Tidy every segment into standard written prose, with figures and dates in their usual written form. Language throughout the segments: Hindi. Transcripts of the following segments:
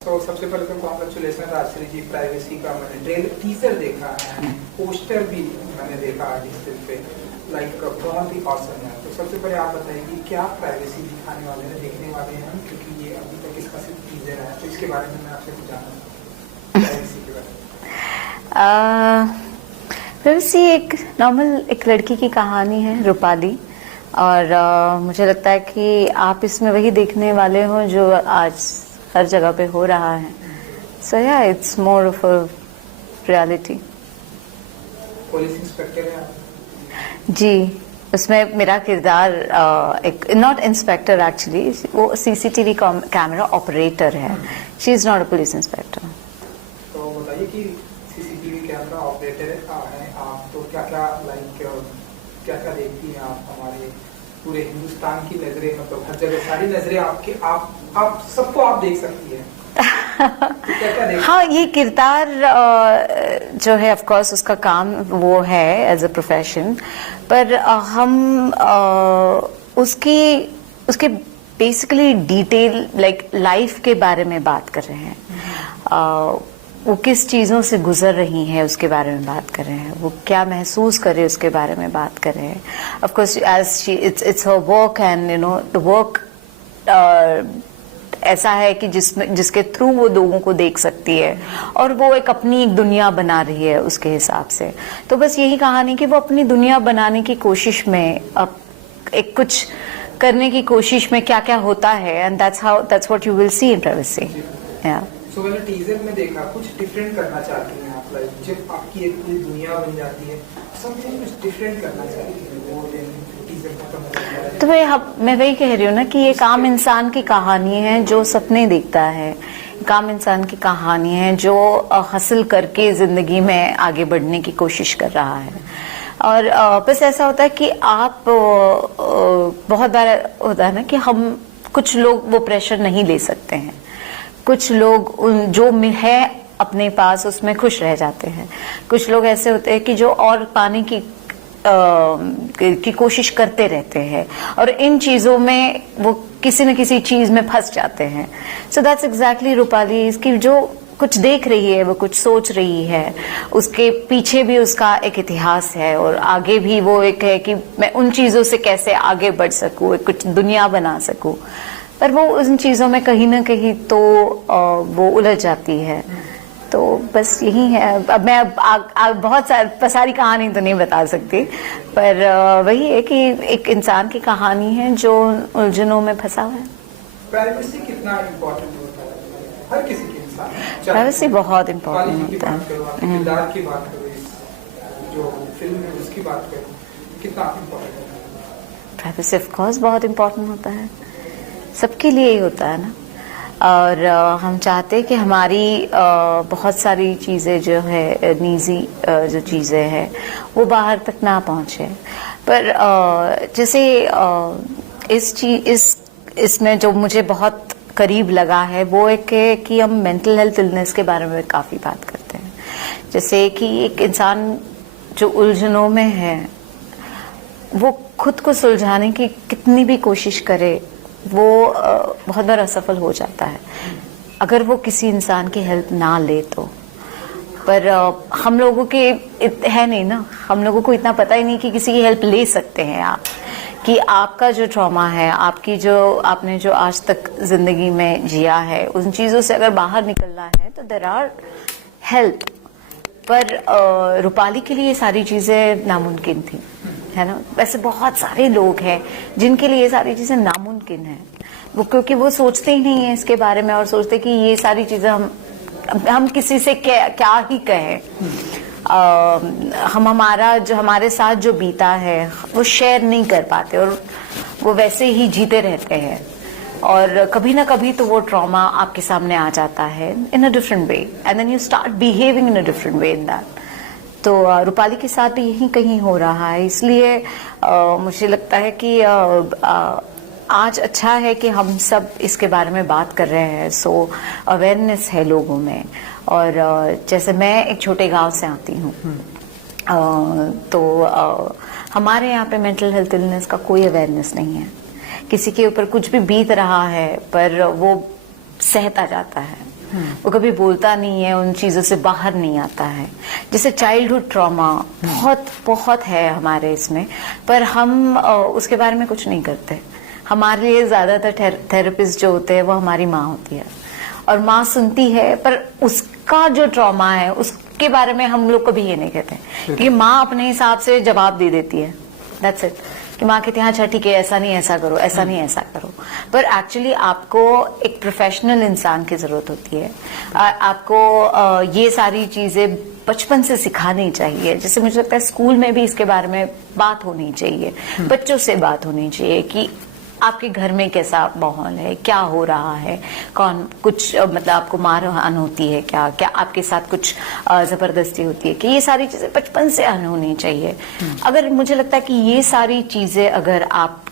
तो सबसे पहले तो कॉन्ग्रेचुलेशन राजश्री जी, प्राइवेसी का मैंने ट्रेलर टीजर देखा है, पोस्टर भी मैंने देखा आज इस फिल्म पे, लाइक बहुत ही ऑसम है। तो सबसे पहले आप बताइए कि क्या प्राइवेसी दिखाने वाले हैं, देखने वाले हैं, क्योंकि ये अभी तक इसका सिर्फ टीजर है, तो इसके बारे में मैं आपसे कुछ जानना चाहूँ प्राइवेसी के बारे में। प्राइवेसी एक नॉर्मल एक लड़की की कहानी है, रूपाली, और मुझे लगता है कि आप इसमें वही देखने वाले हो जो आज हर जगह पे हो रहा है। सो या it's more of a reality. Police inspector है आप? जी, उसमें मेरा किरदार एक नॉट इंस्पेक्टर एक्चुअली, वो सीसीटीवी कैमरा ऑपरेटर है। She is not a police inspector. तो बताइए कि सीसीटीवी कैमरा ऑपरेटर है आप, तो क्या क्या लाइक क्या क्या देखती हैं आप हमारे पूरे हिंदुस्तान की नजरें, मतलब हर जगह सारी नजरें आपके, आप सबको आप देख सकती हैं। तो हाँ, ये किरदार जो है ऑफ कोर्स उसका काम वो है एज अ प्रोफेशन, पर हम उसके बेसिकली डिटेल लाइक लाइफ के बारे में बात कर रहे हैं। वो किस चीज़ों से गुजर रही है उसके बारे में बात कर रहे हैं, वो क्या महसूस कर रहे हैं उसके बारे में बात कर रहे हैं। Of course as she it's her work and you know the work ऐसा है कि जिसके थ्रू वो लोगों को देख सकती है और वो एक अपनी एक दुनिया बना रही है उसके हिसाब से। तो बस यही कहानी कि वो अपनी दुनिया बनाने की कोशिश में अब एक कुछ करने की कोशिश में क्या क्या होता है, and that's what you will see in privacy. या सो मैंने टीजर में देखा कुछ डिफरेंट करना चाहती हैं आप, लाइक जब आपकी एक पूरी दुनिया बन जाती है, समथिंग कुछ डिफरेंट करना चाहती हैं वो टीजर खत्म हो जाता है। तो मैं वही कह रही हूँ ना कि ये एक आम इंसान की कहानी है जो सपने देखता है, एक आम इंसान की कहानी है जो हासिल करके जिंदगी में आगे बढ़ने की कोशिश कर रहा है। और बस ऐसा होता है कि आप बहुत बार होता है ना कि हम कुछ लोग वो प्रेशर नहीं ले सकते हैं, कुछ लोग जो है अपने पास उसमें खुश रह जाते हैं, कुछ लोग ऐसे होते हैं कि जो और पाने की कोशिश करते रहते हैं और इन चीजों में वो किसी न किसी चीज में फंस जाते हैं। सो दैट्स एग्जैक्टली रूपाली, इसकी जो कुछ देख रही है, वो कुछ सोच रही है, उसके पीछे भी उसका एक इतिहास है और आगे भी वो एक है कि मैं उन चीजों से कैसे आगे बढ़ सकूं, कुछ दुनिया बना सकूं, पर वो उन चीजों में कहीं ना कहीं तो वो उलझ जाती है। तो बस यही है। अब मैं बहुत सारी कहानी तो नहीं बता सकती, पर वही है कि एक इंसान की कहानी है जो उलझनों में फंसा हुआ है। प्राइवेसी कितना इम्पोर्टेंट होता है हर किसी के इंसान? प्राइवेसी बहुत इम्पोर्टेंट होता है। किरदार की बात करो, जो फिल्म है उसकी बात करो, कितना इम्पोर्टेंट होता है? प्राइवेसी ऑफ कोर्स बहुत इम्पोर्टेंट होता है, सबके लिए ही होता है ना। और हम चाहते हैं कि हमारी बहुत सारी चीज़ें जो है निजी जो चीज़ें हैं वो बाहर तक ना पहुँचे। पर जैसे इसमें जो मुझे बहुत करीब लगा है वो एक है कि हम मेंटल हेल्थ इलनेस के बारे में काफ़ी बात करते हैं। जैसे कि एक इंसान जो उलझनों में है वो खुद को सुलझाने की कितनी भी कोशिश करे वो बहुत बार असफल हो जाता है अगर वो किसी इंसान की हेल्प ना ले तो। पर हम लोगों के है नहीं ना, हम लोगों को इतना पता ही नहीं कि किसी की हेल्प ले सकते हैं आप, कि आपका जो ट्रॉमा है, आपने जो आज तक जिंदगी में जिया है, उन चीज़ों से अगर बाहर निकलना है तो देयर आर हेल्प। पर रूपाली के लिए ये सारी चीज़ें नामुमकिन थी, है ना। वैसे बहुत सारे लोग हैं जिनके लिए ये सारी चीजें नामुमकिन है, वो क्योंकि वो सोचते ही नहीं है इसके बारे में और सोचते कि ये सारी चीजें हम किसी से क्या ही कहें। हम हमारे साथ जो बीता है वो शेयर नहीं कर पाते और वो वैसे ही जीते रहते हैं और कभी ना कभी तो वो ट्रॉमा आपके सामने आ जाता है in a different way and then you start behaving in a different way in that. तो रूपाली के साथ भी यही कहीं हो रहा है, इसलिए मुझे लगता है कि आज अच्छा है कि हम सब इसके बारे में बात कर रहे हैं। सो अवेयरनेस है लोगों में। और जैसे मैं एक छोटे गांव से आती हूँ, तो हमारे यहाँ पे मेंटल हेल्थ इलनेस का कोई अवेयरनेस नहीं है। किसी के ऊपर कुछ भी बीत रहा है पर वो सहता जाता है, वो कभी बोलता नहीं है, उन चीजों से बाहर नहीं आता है। जैसे चाइल्डहुड ट्रॉमा बहुत बहुत है हमारे इसमें, पर हम उसके बारे में कुछ नहीं करते। हमारे लिए ज्यादातर थेरेपिस्ट जो होते हैं वो हमारी माँ होती है, और माँ सुनती है, पर उसका जो ट्रॉमा है उसके बारे में हम लोग कभी ये नहीं कहते, क्योंकि माँ अपने हिसाब से जवाब दे देती है। दैट्स इट, कि माँ कहती है अच्छा ठीक है, ऐसा नहीं ऐसा करो, ऐसा नहीं ऐसा करो। पर एक्चुअली आपको एक प्रोफेशनल इंसान की जरूरत होती है। आपको ये सारी चीजें बचपन से सिखानी चाहिए। जैसे मुझे लगता है स्कूल में भी इसके बारे में बात होनी चाहिए, बच्चों से बात होनी चाहिए कि आपके घर में कैसा माहौल है, क्या हो रहा है, कौन कुछ मतलब आपको मारहान होती है क्या, क्या आपके साथ कुछ जबरदस्ती होती है, कि ये सारी चीजें बचपन से होनी चाहिए। अगर मुझे लगता है कि ये सारी चीजें अगर आप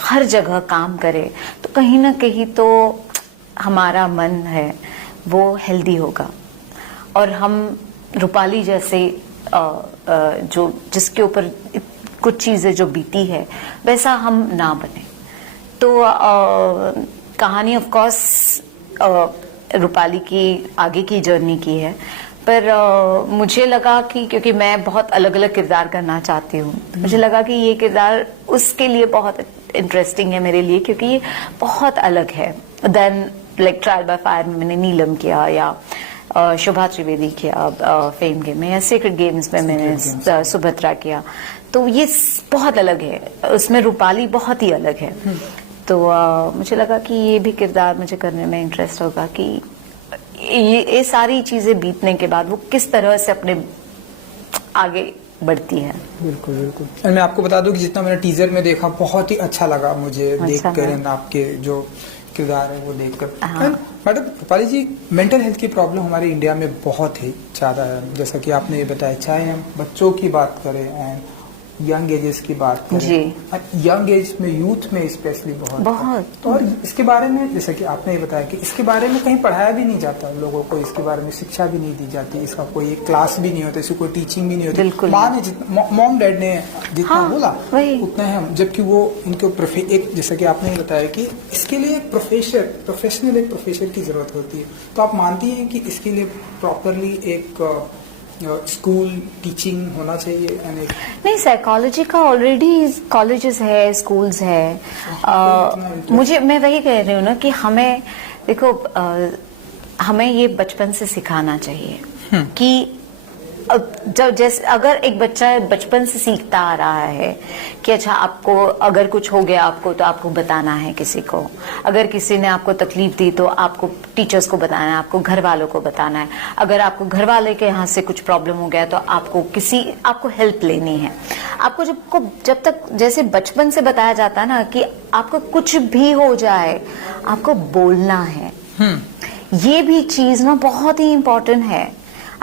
हर जगह काम करें तो कहीं ना कहीं तो हमारा मन है वो हेल्दी होगा, और हम रूपाली जैसे जो जिसके ऊपर कुछ चीजें जो बीती है वैसा हम ना बने। तो कहानी ऑफ कोर्स रूपाली की आगे की जर्नी की है, पर मुझे लगा कि क्योंकि मैं बहुत अलग अलग किरदार करना चाहती हूँ, मुझे लगा कि ये किरदार उसके लिए बहुत इंटरेस्टिंग है मेरे लिए, क्योंकि ये बहुत अलग है then like trial by fire में मैंने नीलम किया, या शोभा त्रिवेदी किया फेम गेम में, या सीक्रेट गेम्स में मैंने सुभद्रा किया। तो ये बहुत अलग है, उसमें रूपाली बहुत ही अलग है। तो मुझे लगा कि ये भी किरदार मुझे करने में इंटरेस्ट होगा कि ये सारी चीजें बीतने के बाद वो किस तरह से अपने आगे बढ़ती है। बिल्कुल बिल्कुल। और मैं आपको बता दूं कि जितना मैंने टीजर में देखा बहुत ही अच्छा लगा मुझे देखकर, आपके जो किरदार है वो देखकर। मैडम रूपाली जी, मेंटल हेल्थ की प्रॉब्लम हमारे इंडिया में बहुत ही ज़्यादा है, जैसा कि आपने ये बताया, चाहे हम बच्चों की बात करें एंड यंग एजेस की बात करें, यंग एज में यूथ में स्पेशली बहुत। और इसके बारे में जैसा कि आपने ये बताया कि इसके बारे में कहीं पढ़ाया भी नहीं जाता, लोगों को इसके बारे में शिक्षा भी नहीं दी जाती, इसका कोई एक क्लास भी नहीं होता, इसकी कोई टीचिंग भी नहीं होती। माँ ने जितना, मॉम डैड ने जितना बोला उतना है हम, जबकि वो इनके एक जैसा कि आपने ये बताया कि इसके लिए एक प्रोफेशनल की जरूरत होती है। तो आप मानती हैं कि इसके लिए प्रॉपरली एक स्कूल टीचिंग होना चाहिए? नहीं, साइकोलॉजी का ऑलरेडी कॉलेजेस है, स्कूल्स है। मैं वही कह रही हूँ ना कि हमें देखो, हमें ये बचपन से सिखाना चाहिए कि जब जैसे अगर एक बच्चा बचपन से सीखता आ रहा है कि अच्छा आपको अगर कुछ हो गया आपको तो आपको बताना है किसी को, अगर किसी ने आपको तकलीफ दी तो आपको टीचर्स को बताना है, आपको घर वालों को बताना है, अगर आपको घर वाले के यहाँ से कुछ प्रॉब्लम हो गया तो आपको हेल्प लेनी है। आपको जब तक जैसे बचपन से बताया जाता है ना कि आपको कुछ भी हो जाए आपको बोलना है, ये भी चीज ना बहुत ही इम्पोर्टेंट है।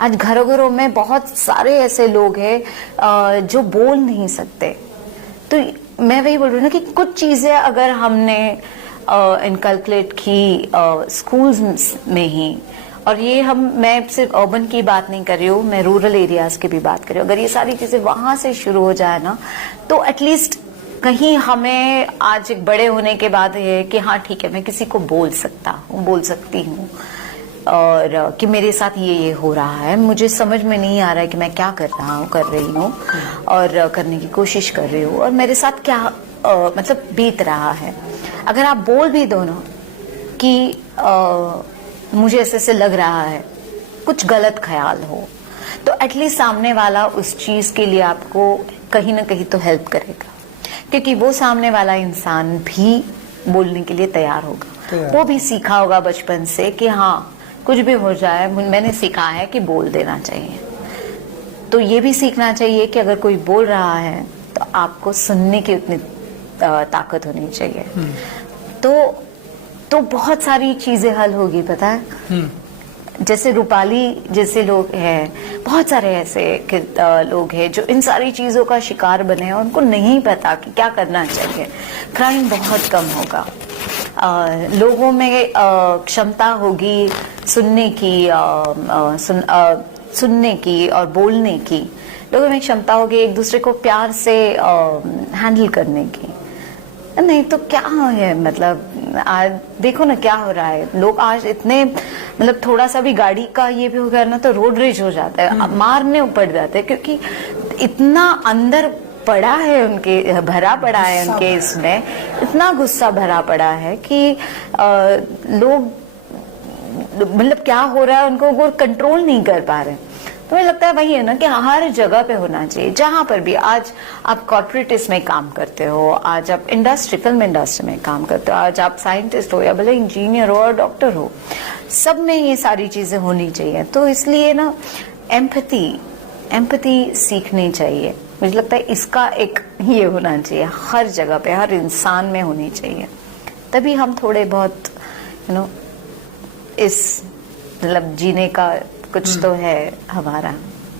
आज घरों घरों में बहुत सारे ऐसे लोग हैं जो बोल नहीं सकते। तो मैं वही बोल रही हूँ ना कि कुछ चीजें अगर हमने इनकलकुलेट की स्कूल्स में ही, और ये मैं सिर्फ अर्बन की बात नहीं कर रही हूँ, मैं रूरल एरियाज की भी बात कर रही हूँ, अगर ये सारी चीजें वहां से शुरू हो जाए ना तो एटलीस्ट कहीं हमें आज एक बड़े होने के बाद है कि हाँ ठीक है मैं किसी को बोल सकती हूँ, और कि मेरे साथ ये हो रहा है, मुझे समझ में नहीं आ रहा है कि मैं क्या कर रही हूँ और करने की कोशिश कर रही हूँ, और मेरे साथ क्या मतलब बीत रहा है। अगर आप बोल भी दो ना कि मुझे ऐसे लग रहा है, कुछ गलत ख्याल हो, तो एटलीस्ट सामने वाला उस चीज के लिए आपको कहीं ना कहीं तो हेल्प करेगा, क्योंकि वो सामने वाला इंसान भी बोलने के लिए तैयार होगा। वो भी सीखा होगा बचपन से कि हाँ कुछ भी हो जाए मैंने सीखा है कि बोल देना चाहिए। तो ये भी सीखना चाहिए कि अगर कोई बोल रहा है तो आपको सुनने की उतनी ताकत होनी चाहिए। तो बहुत सारी चीजें हल होगी, पता है। जैसे रूपाली जैसे लोग हैं, बहुत सारे ऐसे लोग हैं जो इन सारी चीजों का शिकार बने हैं, उनको नहीं पता कि क्या करना चाहिए। क्राइम बहुत कम होगा, लोगों में क्षमता होगी सुनने की और बोलने की, लोगों में क्षमता होगी एक दूसरे को प्यार से हैंडल करने की। नहीं तो क्या है, मतलब आज देखो ना क्या हो रहा है, लोग आज इतने मतलब थोड़ा सा भी गाड़ी का ये भी हो गया ना तो रोड रेज हो जाता है, मारने पड़ जाते हैं, क्योंकि इतना अंदर पड़ा है उनके, भरा पड़ा है उनके इसमें, इतना गुस्सा भरा पड़ा है कि लोग मतलब क्या हो रहा है उनको वो कंट्रोल नहीं कर पा रहे। तो मुझे लगता है वही है ना कि हर जगह पे होना चाहिए, जहां पर भी। आज आप कॉर्पोरेट इसमें काम करते हो, आज आप इंडस्ट्री, फिल्म इंडस्ट्री में काम करते हो, आज आप साइंटिस्ट हो या भले इंजीनियर हो और डॉक्टर हो, सब में ये सारी चीजें होनी चाहिए। तो इसलिए ना एम्पैथी सीखनी चाहिए। मुझे लगता है इसका एक ये होना चाहिए हर जगह पे, हर इंसान में होनी चाहिए, तभी हम थोड़े बहुत इस मतलब जीने का कुछ तो है हमारा।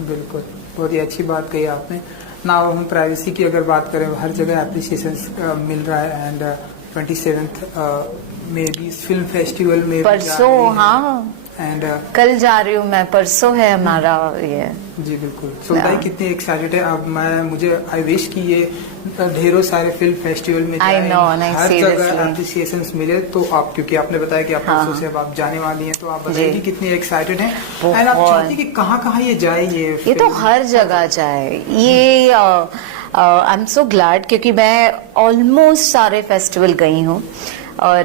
बिल्कुल, बहुत ही अच्छी बात कही आपने ना। हम प्राइवेसी की अगर बात करें, हर जगह एप्रिसिएशन मिल रहा है, एंड 27th में भी फिल्म फेस्टिवल में परसों, हाँ एंड कल जा रही हूँ मैं, परसों है हमारा ये। जी बिल्कुल, सुनताई कितनी एक्साइटेड है। अब मुझे आई विश कि ये ढेरों सारे फिल्म फेस्टिवल में हर जगह एप्रिसिएशंस मिले। तो आप, क्योंकि आपने बताया कि आप परसों से अब आप जाने वाली हैं, तो आप बताइए कितनी एक्साइटेड हैं एंड आप चाहती हैं कि कहाँ ये जाए ये तो हर जगह जाए ये। आई एम सो ग्लैड, क्योंकि मैं ऑलमोस्ट सारे फेस्टिवल गई हूँ, और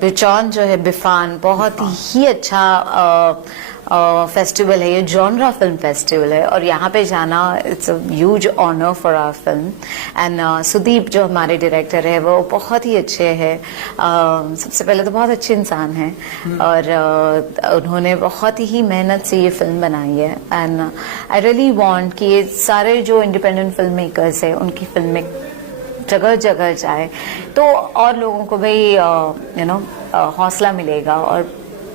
बिचौन जो है, बिफान बहुत ही अच्छा फेस्टिवल है, ये जॉनरा फिल्म फेस्टिवल है, और यहाँ पे जाना it's a huge honour for our film. And Sudeep जो हमारे डायरेक्टर है वो बहुत ही अच्छे हैं। सबसे पहले तो बहुत अच्छे इंसान हैं, और उन्होंने बहुत ही मेहनत से ये फिल्म बनाई है। एंड आई रियली वांट कि ये सारे जो इंडिपेंडेंट फिल्म मेकर्स हैं उनकी फिल्में जगह जगह जाए, तो और लोगों को भी हौसला मिलेगा और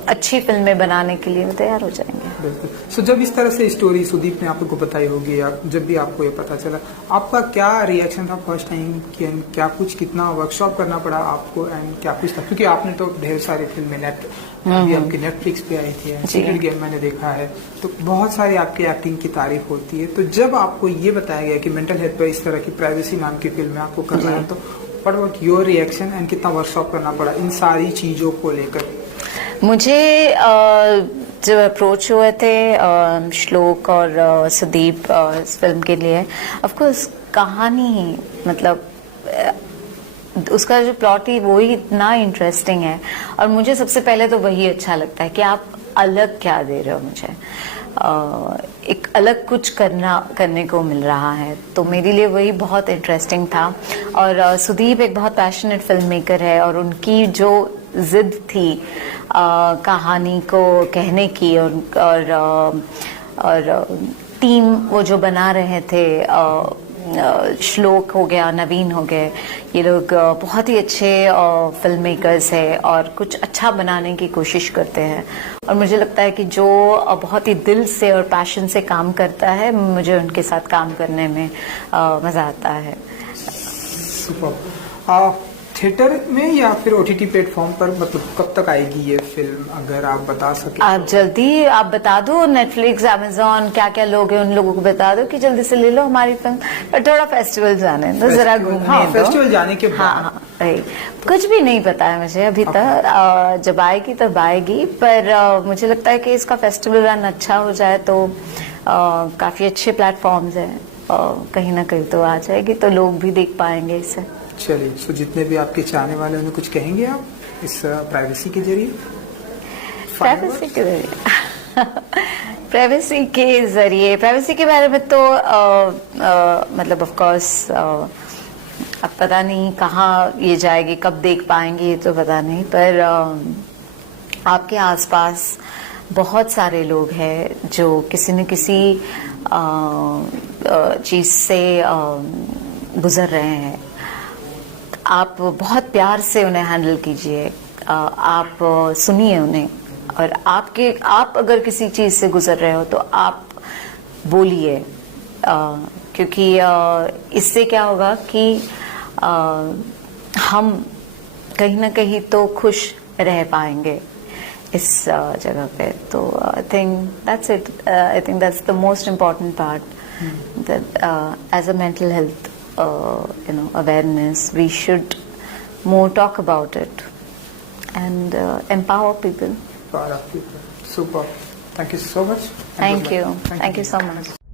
अच्छी फिल्में बनाने के लिए तैयार हो जाएंगे। बिल्कुल। सो जब इस तरह से स्टोरी सुदीप ने आपको बताई होगी, या जब भी आपको ये पता चला, आपका क्या रिएक्शन था फर्स्ट टाइम? क्या कुछ, कितना वर्कशॉप करना पड़ा आपको एंड क्या कुछ था? क्योंकि आपने तो ढेर सारी फिल्में अभी आपकी नेटफ्लिक्स पे आई थी, सीक्रेट गेम मैंने देखा है, तो बहुत सारी आपकी एक्टिंग की तारीफ होती है। तो जब आपको ये बताया गया कि मेंटल हेल्थ पर इस तरह की प्राइवेसी नाम की फिल्म में आपको करना है, तो what about your reaction and कितना वर्कशॉप करना पड़ा इन सारी चीजों को लेकर? मुझे जो अप्रोच हुए थे श्लोक और सुदीप इस फिल्म के लिए, ऑफ कोर्स कहानी मतलब उसका जो प्लॉट है वो ही इतना इंटरेस्टिंग है, और मुझे सबसे पहले तो वही अच्छा लगता है कि आप अलग क्या दे रहे हो मुझे, एक अलग कुछ करने को मिल रहा है, तो मेरे लिए वही बहुत इंटरेस्टिंग था। और सुदीप एक बहुत पैशनेट फिल्म मेकर है, और उनकी जो जिद थी कहानी को कहने की, और टीम वो जो बना रहे थे, श्लोक हो गया, नवीन हो गए, ये लोग बहुत ही अच्छे फिल्म मेकर्स है और कुछ अच्छा बनाने की कोशिश करते हैं, और मुझे लगता है कि जो बहुत ही दिल से और पैशन से काम करता है, मुझे उनके साथ काम करने में मजा आता है। सुपर। थिएटर में या फिर OTT प्लेटफॉर्म पर, मतलब कब तक आएगी ये फिल्म, अगर आप बता सके? आप जल्दी आप बता दो, नेटफ्लिक्स, अमेजोन, क्या क्या लोग हैं उन लोगों को बता दो कि जल्दी से ले लो हमारी फिल्म। पर थोड़ा फेस्टिवल जाने दो, जरा घूमने दो। फेस्टिवल जाने के बाद? हाँ, कुछ भी नहीं पता है मुझे अभी तक, जब आएगी तब आएगी, पर मुझे लगता है कि इसका फेस्टिवल रन अच्छा हो जाए तो काफी अच्छे प्लेटफॉर्म्स हैं, कहीं ना कहीं तो आ जाएगी, तो लोग भी देख पाएंगे इसे। चलिए, सो जितने भी आपके चाहने वाले उन्हें कुछ कहेंगे आप इस प्राइवेसी के जरिए? प्राइवेसी के बारे में तो मतलब ऑफ कोर्स अब पता नहीं कहाँ ये जाएगी, कब देख पाएंगे ये तो पता नहीं, पर आपके आसपास बहुत सारे लोग हैं जो किसी न किसी चीज से गुजर रहे हैं। आप बहुत प्यार से उन्हें हैंडल कीजिए, आप सुनिए उन्हें, और आप अगर किसी चीज से गुजर रहे हो तो आप बोलिए, क्योंकि इससे क्या होगा कि हम कहीं ना कहीं तो खुश रह पाएंगे इस जगह पे। तो I think that's it. I think that's the most important part, that as a mental health awareness, we should more talk about it and empower people. Super, thank you so much. Thank you so much.